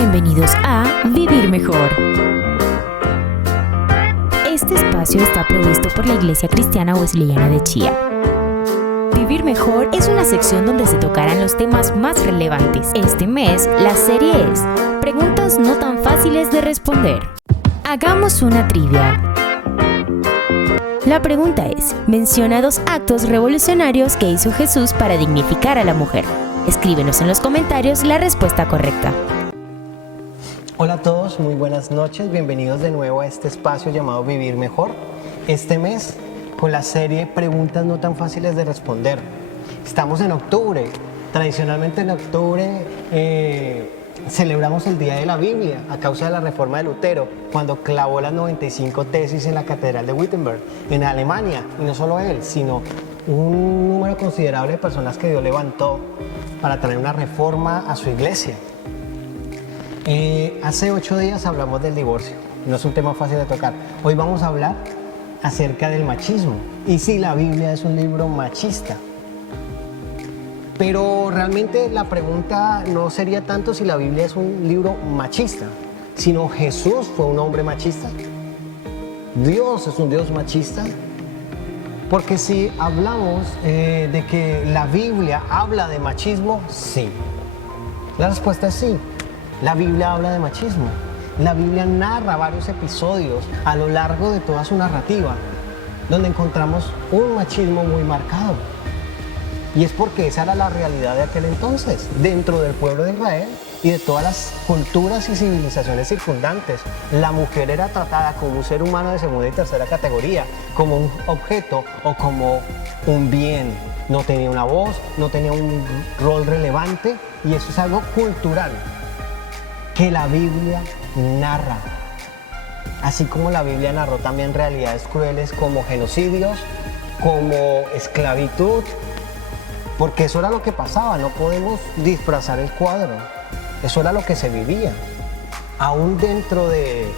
Bienvenidos a Vivir Mejor. Este espacio está provisto por la Iglesia Cristiana Wesleyana de Chía. Vivir Mejor es una sección donde se tocarán los temas más relevantes. Este mes, la serie es Preguntas no tan fáciles de responder. Hagamos una trivia. La pregunta es, menciona 2 actos revolucionarios que hizo Jesús para dignificar a la mujer. Escríbenos en los comentarios la respuesta correcta. Hola a todos, muy buenas noches, bienvenidos de nuevo a este espacio llamado Vivir Mejor. Este mes con la serie Preguntas no tan fáciles de responder. Estamos en octubre, tradicionalmente en octubre celebramos el Día de la Biblia a causa de la reforma de Lutero, cuando clavó las 95 tesis en la Catedral de Wittenberg, en Alemania, y no solo él, sino un número considerable de personas que Dios levantó para traer una reforma a su iglesia. Hace 8 días hablamos del divorcio, no es un tema fácil de tocar. Hoy vamos a hablar acerca del machismo y si la Biblia es un libro machista. Pero realmente la pregunta no sería tanto si la Biblia es un libro machista, sino Jesús fue un hombre machista. Dios es un Dios machista. Porque si hablamos de que la Biblia habla de machismo, sí. La respuesta es sí. La Biblia habla de machismo. La Biblia narra varios episodios a lo largo de toda su narrativa, donde encontramos un machismo muy marcado. Y es porque esa era la realidad de aquel entonces, dentro del pueblo de Israel y de todas las culturas y civilizaciones circundantes. La mujer era tratada como un ser humano de segunda y tercera categoría, como un objeto o como un bien. No tenía una voz, no tenía un rol relevante, y eso es algo cultural que la Biblia narra. Así como la Biblia narró también realidades crueles como genocidios, como esclavitud, porque eso era lo que pasaba, no podemos disfrazar el cuadro, eso era lo que se vivía. Aún dentro de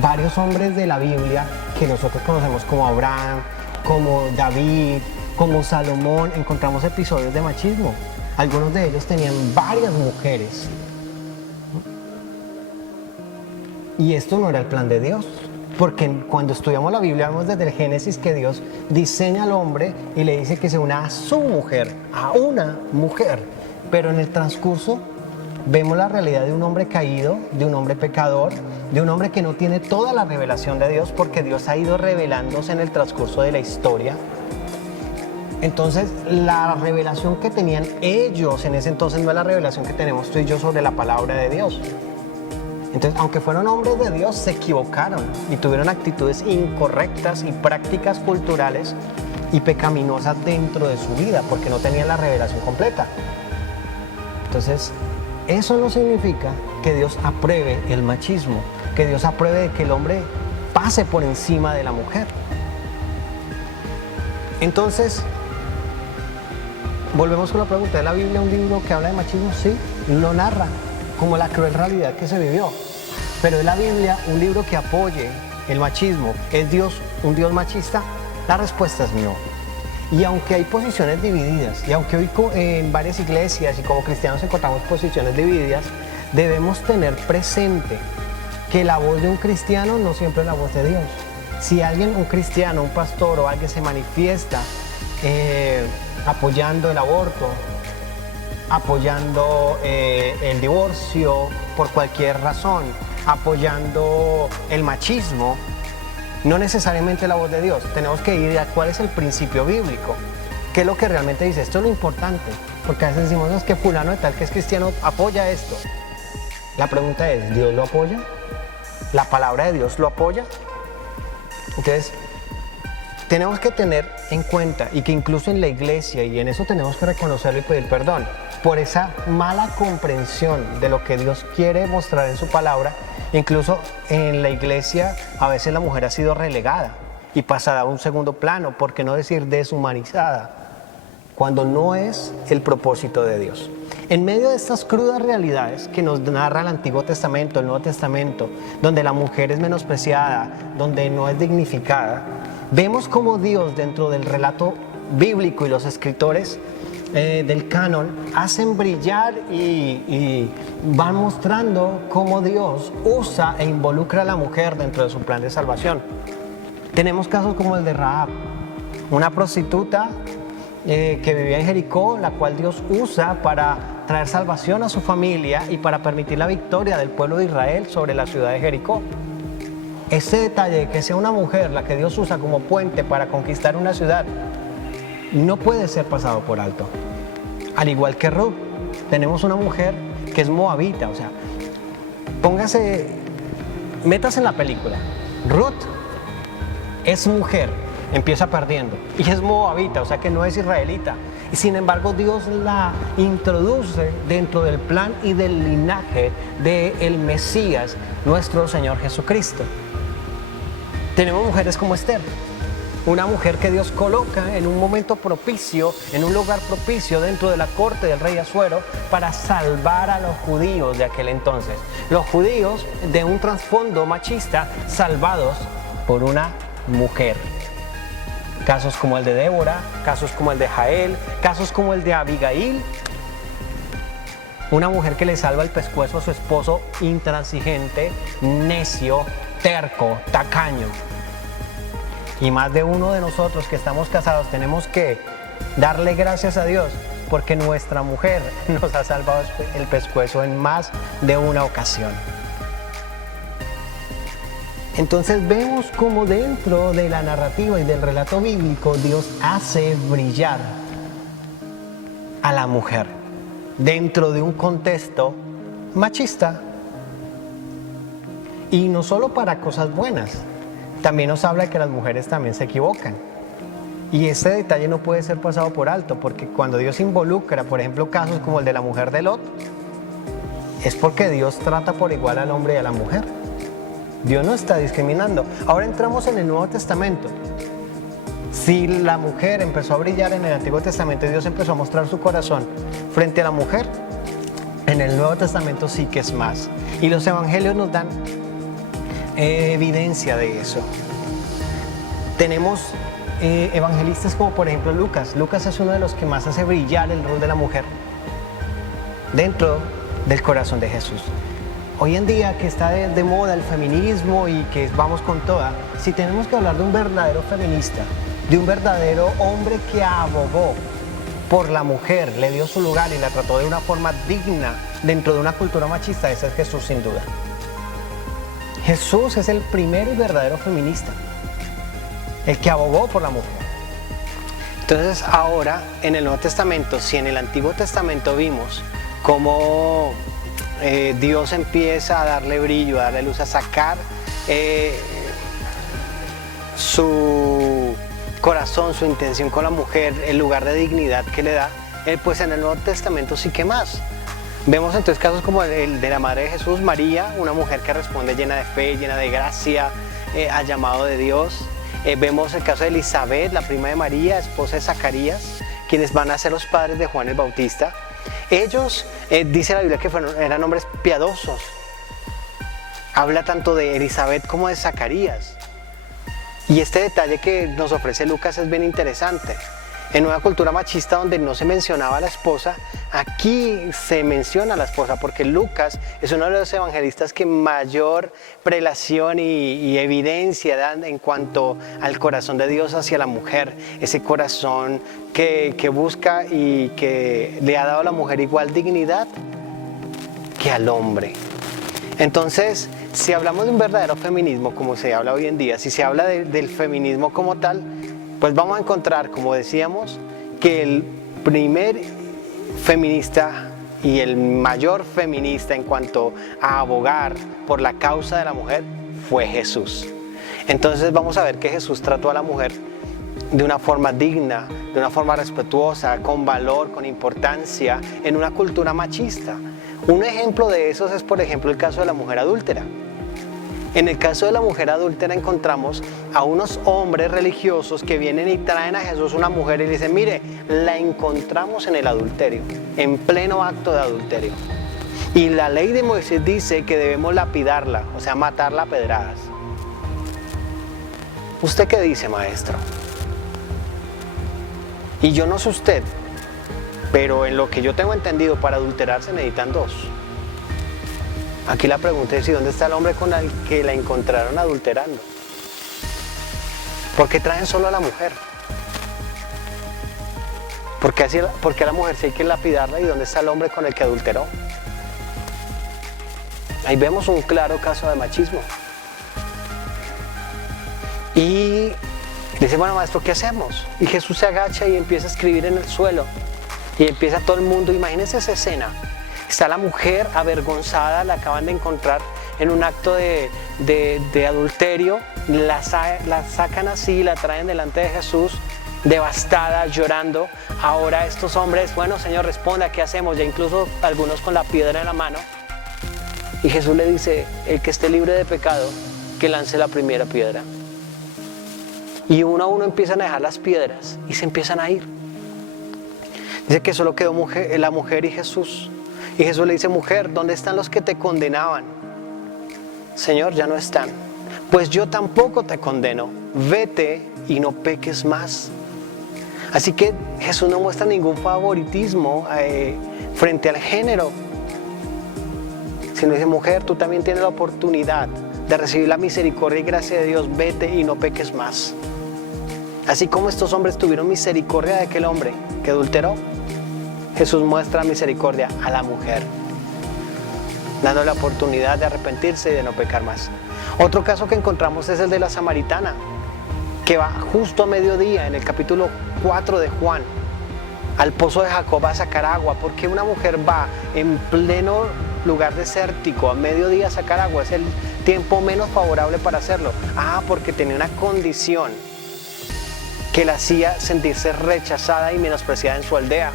varios hombres de la Biblia que nosotros conocemos como Abraham, como David, como Salomón, encontramos episodios de machismo. Algunos de ellos tenían varias mujeres. Y esto no era el plan de Dios. Porque cuando estudiamos la Biblia vemos desde el Génesis que Dios diseña al hombre y le dice que se una a su mujer, a una mujer. Pero en el transcurso vemos la realidad de un hombre caído, de un hombre pecador, de un hombre que no tiene toda la revelación de Dios, porque Dios ha ido revelándose en el transcurso de la historia. Entonces la revelación que tenían ellos en ese entonces no es la revelación que tenemos tú y yo sobre la palabra de Dios. Entonces, aunque fueron hombres de Dios, se equivocaron y tuvieron actitudes incorrectas y prácticas culturales y pecaminosas dentro de su vida, porque no tenían la revelación completa. Entonces, eso no significa que Dios apruebe el machismo, que Dios apruebe de que el hombre pase por encima de la mujer. Entonces, volvemos con la pregunta, ¿es la Biblia un libro que habla de machismo? Sí, lo narra como la cruel realidad que se vivió. Pero ¿es la Biblia un libro que apoye el machismo? ¿Es Dios un Dios machista? La respuesta es no. Y aunque hay posiciones divididas, y aunque hoy en varias iglesias y como cristianos encontramos posiciones divididas, debemos tener presente que la voz de un cristiano no siempre es la voz de Dios. Si alguien, un cristiano, un pastor o alguien se manifiesta apoyando el aborto, apoyando el divorcio por cualquier razón, apoyando el machismo, no necesariamente la voz de Dios. Tenemos que ir a cuál es el principio bíblico, qué es lo que realmente dice. Esto es lo importante, porque a veces decimos, no, es que fulano de tal que es cristiano apoya esto. La pregunta es, ¿Dios lo apoya? ¿La palabra de Dios lo apoya? Entonces, tenemos que tener en cuenta, y que incluso en la iglesia, y en eso tenemos que reconocerlo y pedir perdón, por esa mala comprensión de lo que Dios quiere mostrar en su palabra. Incluso en la iglesia a veces la mujer ha sido relegada y pasada a un segundo plano, por qué no decir deshumanizada, cuando no es el propósito de Dios. En medio de estas crudas realidades que nos narra el Antiguo Testamento, el Nuevo Testamento, donde la mujer es menospreciada, donde no es dignificada, vemos cómo Dios, dentro del relato bíblico y los escritores, del canon hacen brillar y van mostrando cómo Dios usa e involucra a la mujer dentro de su plan de salvación. Tenemos casos como el de Rahab, una prostituta que vivía en Jericó, la cual Dios usa para traer salvación a su familia y para permitir la victoria del pueblo de Israel sobre la ciudad de Jericó. Ese detalle, que sea una mujer la que Dios usa como puente para conquistar una ciudad, no puede ser pasado por alto. Al igual que Ruth, tenemos una mujer que es moabita, o sea, métase en la película. Ruth es mujer, empieza perdiendo, y es moabita, o sea que no es israelita. Y sin embargo Dios la introduce dentro del plan y del linaje del Mesías, nuestro Señor Jesucristo. Tenemos mujeres como Esther, una mujer que Dios coloca en un momento propicio, en un lugar propicio dentro de la corte del rey Asuero para salvar a los judíos de aquel entonces. Los judíos de un trasfondo machista salvados por una mujer. Casos como el de Débora, casos como el de Jael, casos como el de Abigail. Una mujer que le salva el pescuezo a su esposo intransigente, necio, terco, tacaño. Y más de uno de nosotros que estamos casados tenemos que darle gracias a Dios porque nuestra mujer nos ha salvado el pescuezo en más de una ocasión. Entonces vemos cómo dentro de la narrativa y del relato bíblico Dios hace brillar a la mujer dentro de un contexto machista. Y no solo para cosas buenas, también nos habla de que las mujeres también se equivocan. Y ese detalle no puede ser pasado por alto, porque cuando Dios involucra, por ejemplo, casos como el de la mujer de Lot, es porque Dios trata por igual al hombre y a la mujer. Dios no está discriminando. Ahora entramos en el Nuevo Testamento. Si la mujer empezó a brillar en el Antiguo Testamento y Dios empezó a mostrar su corazón frente a la mujer, en el Nuevo Testamento sí que es más. Y los evangelios nos dan evidencia de eso. Tenemos evangelistas como por ejemplo Lucas. Lucas es uno de los que más hace brillar el rol de la mujer dentro del corazón de Jesús. Hoy en día que está de moda el feminismo y que vamos con toda, si tenemos que hablar de un verdadero feminista, de un verdadero hombre que abogó por la mujer, le dio su lugar y la trató de una forma digna dentro de una cultura machista, ese es Jesús sin duda. Jesús es el primero y verdadero feminista, el que abogó por la mujer. Entonces ahora en el Nuevo Testamento, si en el Antiguo Testamento vimos cómo Dios empieza a darle brillo, a darle luz, a sacar su corazón, su intención con la mujer, el lugar de dignidad que le da, pues en el Nuevo Testamento sí que más. Vemos entonces casos como el de la Madre de Jesús, María, una mujer que responde llena de fe, llena de gracia al llamado de Dios. Vemos el caso de Elizabeth, la prima de María, esposa de Zacarías, quienes van a ser los padres de Juan el Bautista. Ellos, dice la Biblia que eran hombres piadosos. Habla tanto de Elizabeth como de Zacarías. Y este detalle que nos ofrece Lucas es bien interesante. En una cultura machista donde no se mencionaba a la esposa, aquí se menciona a la esposa porque Lucas es uno de los evangelistas que mayor prelación y evidencia dan en cuanto al corazón de Dios hacia la mujer. Ese corazón que busca y que le ha dado a la mujer igual dignidad que al hombre. Entonces, si hablamos de un verdadero feminismo como se habla hoy en día, si se habla del feminismo como tal, pues vamos a encontrar, como decíamos, que el primer feminista y el mayor feminista en cuanto a abogar por la causa de la mujer fue Jesús. Entonces vamos a ver que Jesús trató a la mujer de una forma digna, de una forma respetuosa, con valor, con importancia, en una cultura machista. Un ejemplo de esos es, por ejemplo, el caso de la mujer adúltera. En el caso de la mujer adúltera encontramos a unos hombres religiosos que vienen y traen a Jesús una mujer y le dicen, mire, la encontramos en el adulterio, en pleno acto de adulterio. Y la ley de Moisés dice que debemos lapidarla, o sea, matarla a pedradas. ¿Usted qué dice, maestro? Y yo no sé usted, Pero en lo que yo tengo entendido, para adulterar se necesitan dos. Aquí la pregunta es: ¿y dónde está el hombre con el que la encontraron adulterando? ¿Por qué traen solo a la mujer? ¿Por qué a la mujer sí hay que lapidarla? ¿Y dónde está el hombre con el que adulteró? Ahí vemos un claro caso de machismo. Y dice: bueno, maestro, ¿qué hacemos? Y Jesús se agacha y empieza a escribir en el suelo. Y empieza todo el mundo. Imagínense esa escena. Está la mujer avergonzada, la acaban de encontrar en un acto de adulterio. La sacan así, la traen delante de Jesús, devastada, llorando. Ahora estos hombres: bueno, Señor, responda, ¿qué hacemos? Ya incluso algunos con la piedra en la mano. Y Jesús le dice: el que esté libre de pecado, que lance la primera piedra. Y uno a uno empiezan a dejar las piedras y se empiezan a ir. Dice que solo quedó la mujer y Jesús. Y Jesús le dice: mujer, ¿dónde están los que te condenaban? Señor, ya no están. Pues yo tampoco te condeno. Vete y no peques más. Así que Jesús no muestra ningún favoritismo frente al género, sino dice: mujer, tú también tienes la oportunidad de recibir la misericordia y gracia de Dios. Vete y no peques más. Así como estos hombres tuvieron misericordia de aquel hombre que adulteró, Jesús muestra misericordia a la mujer, dándole la oportunidad de arrepentirse y de no pecar más. Otro caso que encontramos es el de la samaritana, que va justo a mediodía, en el capítulo 4 de Juan, al pozo de Jacob a sacar agua. ¿Por qué una mujer va en pleno lugar desértico a mediodía a sacar agua? Es el tiempo menos favorable para hacerlo. Porque tenía una condición que la hacía sentirse rechazada y menospreciada en su aldea.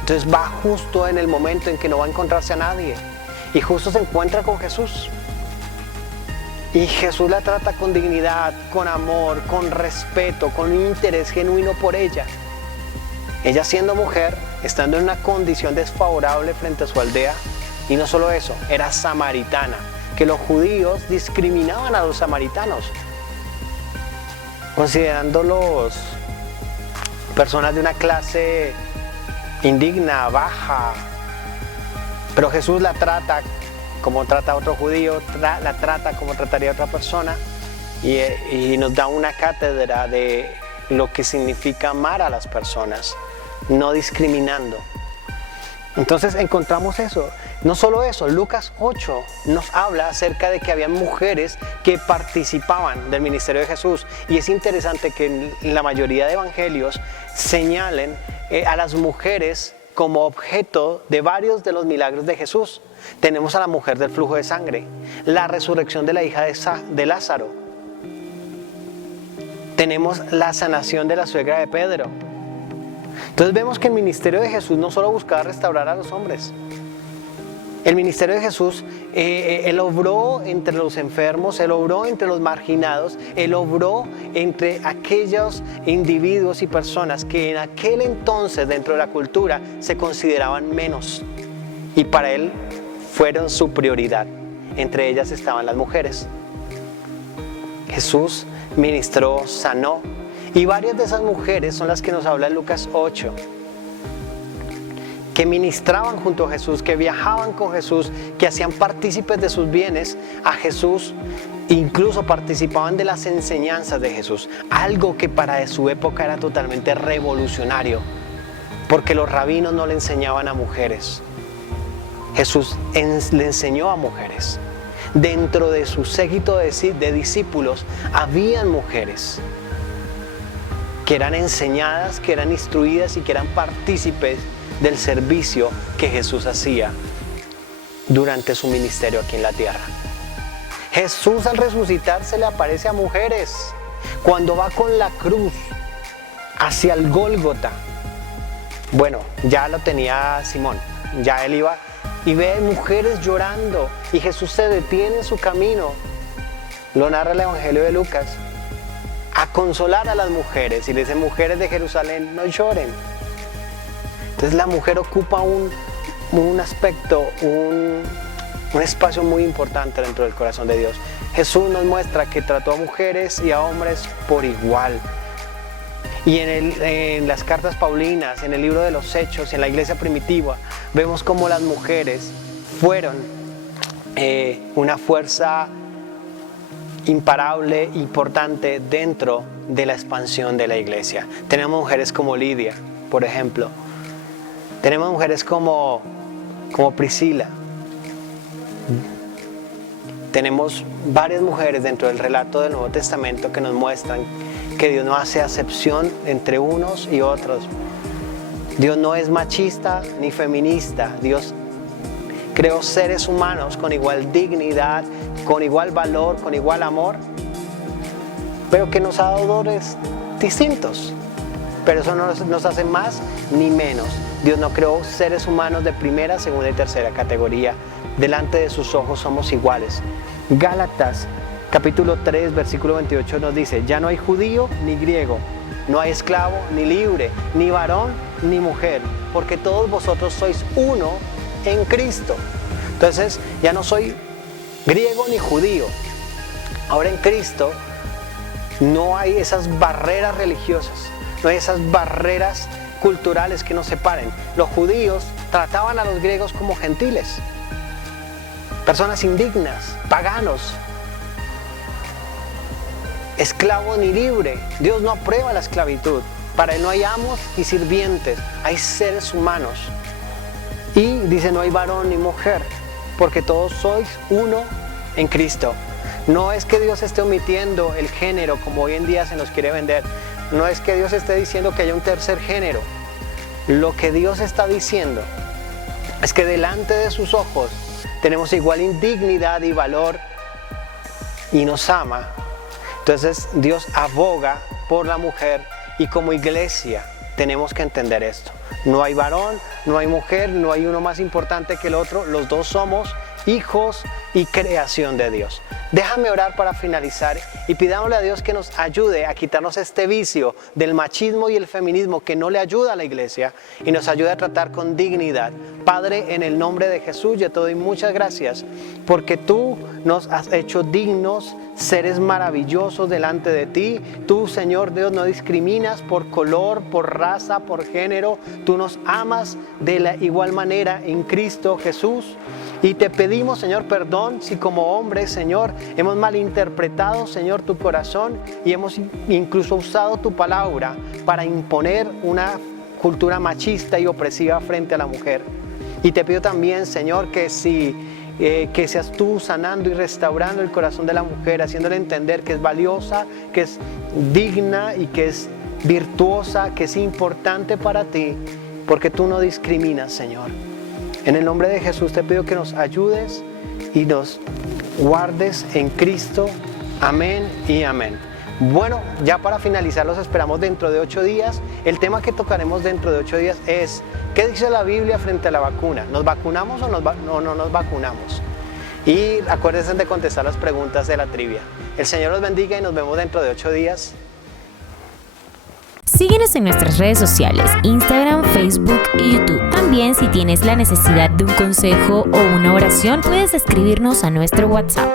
Entonces va justo en el momento en que no va a encontrarse a nadie, y justo se encuentra con Jesús. Y Jesús la trata con dignidad, con amor, con respeto, con un interés genuino por ella. Ella, siendo mujer, estando en una condición desfavorable frente a su aldea, y no solo eso, era samaritana, que los judíos discriminaban a los samaritanos, considerándolos personas de una clase indigna, baja. Pero Jesús la trata como trata a otro judío, la trata como trataría a otra persona, y nos da una cátedra de lo que significa amar a las personas, no discriminando. Entonces encontramos eso. No solo eso, Lucas 8 nos habla acerca de que había mujeres que participaban del ministerio de Jesús. Y es interesante que en la mayoría de evangelios señalen a las mujeres como objeto de varios de los milagros de Jesús. Tenemos a la mujer del flujo de sangre, la resurrección de la hija de Lázaro. Tenemos la sanación de la suegra de Pedro. Entonces vemos que el ministerio de Jesús no solo buscaba restaurar a los hombres. El ministerio de Jesús, Él obró entre los enfermos, Él obró entre los marginados, Él obró entre aquellos individuos y personas que en aquel entonces dentro de la cultura se consideraban menos, y para Él fueron su prioridad. Entre ellas estaban las mujeres. Jesús ministró, sanó, y varias de esas mujeres son las que nos habla en Lucas 8, que ministraban junto a Jesús, que viajaban con Jesús, que hacían partícipes de sus bienes a Jesús, incluso participaban de las enseñanzas de Jesús, algo que para su época era totalmente revolucionario, porque los rabinos no le enseñaban a mujeres. Jesús le enseñó a mujeres. Dentro de su séquito de discípulos habían mujeres que eran enseñadas, que eran instruidas y que eran partícipes del servicio que Jesús hacía durante su ministerio aquí en la tierra. Jesús, al resucitar, se le aparece a mujeres. Cuando va con la cruz hacia el Gólgota, bueno, ya lo tenía Simón, ya él iba y ve mujeres llorando, y Jesús se detiene en su camino, lo narra el Evangelio de Lucas, a consolar a las mujeres, y le dice: mujeres de Jerusalén, no lloren. Entonces la mujer ocupa un aspecto, un espacio muy importante dentro del corazón de Dios. Jesús nos muestra que trató a mujeres y a hombres por igual. Y en las cartas paulinas, en el libro de los Hechos, en la iglesia primitiva, vemos cómo las mujeres fueron una fuerza imparable, importante dentro de la expansión de la iglesia. Tenemos mujeres como Lidia, por ejemplo. Tenemos mujeres como Priscila. Tenemos varias mujeres dentro del relato del Nuevo Testamento que nos muestran que Dios no hace acepción entre unos y otros. Dios no es machista ni feminista. Dios creó seres humanos con igual dignidad, con igual valor, con igual amor, pero que nos ha dado dones distintos. Pero eso no nos hace más ni menos. Dios no creó seres humanos de primera, segunda y tercera categoría. Delante de sus ojos somos iguales. Gálatas capítulo 3 versículo 28 nos dice: ya no hay judío ni griego, no hay esclavo ni libre, ni varón ni mujer, porque todos vosotros sois uno en Cristo. Entonces ya no soy griego ni judío. Ahora en Cristo no hay esas barreras religiosas, no hay esas barreras culturales que nos separen. Los judíos trataban a los griegos como gentiles, personas indignas, paganos, esclavo ni libre. Dios no aprueba la esclavitud. Para Él no hay amos y sirvientes, hay seres humanos. Y dice: no hay varón ni mujer, porque todos sois uno en Cristo. No es que Dios esté omitiendo el género como hoy en día se nos quiere vender. No es que Dios esté diciendo que haya un tercer género. Lo que Dios está diciendo es que delante de sus ojos tenemos igual dignidad y valor y nos ama. Entonces Dios aboga por la mujer y como iglesia tenemos que entender esto. No hay varón, no hay mujer, no hay uno más importante que el otro. Los dos somos hijos y creación de Dios. Déjame orar para finalizar y pidámosle a Dios que nos ayude a quitarnos este vicio del machismo y el feminismo que no le ayuda a la iglesia y nos ayude a tratar con dignidad. Padre, en el nombre de Jesús, yo te doy muchas gracias porque tú nos has hecho dignos, seres maravillosos delante de ti. Tú, Señor Dios, no discriminas por color, por raza, por género. Tú nos amas de la igual manera en Cristo Jesús. Y te pedimos, Señor, perdón si como hombres, Señor, hemos malinterpretado, Señor, tu corazón y hemos incluso usado tu palabra para imponer una cultura machista y opresiva frente a la mujer. Y te pido también, Señor, que seas tú sanando y restaurando el corazón de la mujer, haciéndole entender que es valiosa, que es digna y que es virtuosa, que es importante para ti, porque tú no discriminas, Señor. En el nombre de Jesús te pido que nos ayudes y nos guardes en Cristo. Amén y amén. Bueno, ya para finalizar los esperamos dentro de 8 días. El tema que tocaremos dentro de 8 días es: ¿qué dice la Biblia frente a la vacuna? ¿Nos vacunamos o no nos vacunamos? Y acuérdense de contestar las preguntas de la trivia. El Señor los bendiga y nos vemos dentro de 8 días. Síguenos en nuestras redes sociales, Instagram, Facebook y YouTube. También, si tienes la necesidad de un consejo o una oración, puedes escribirnos a nuestro WhatsApp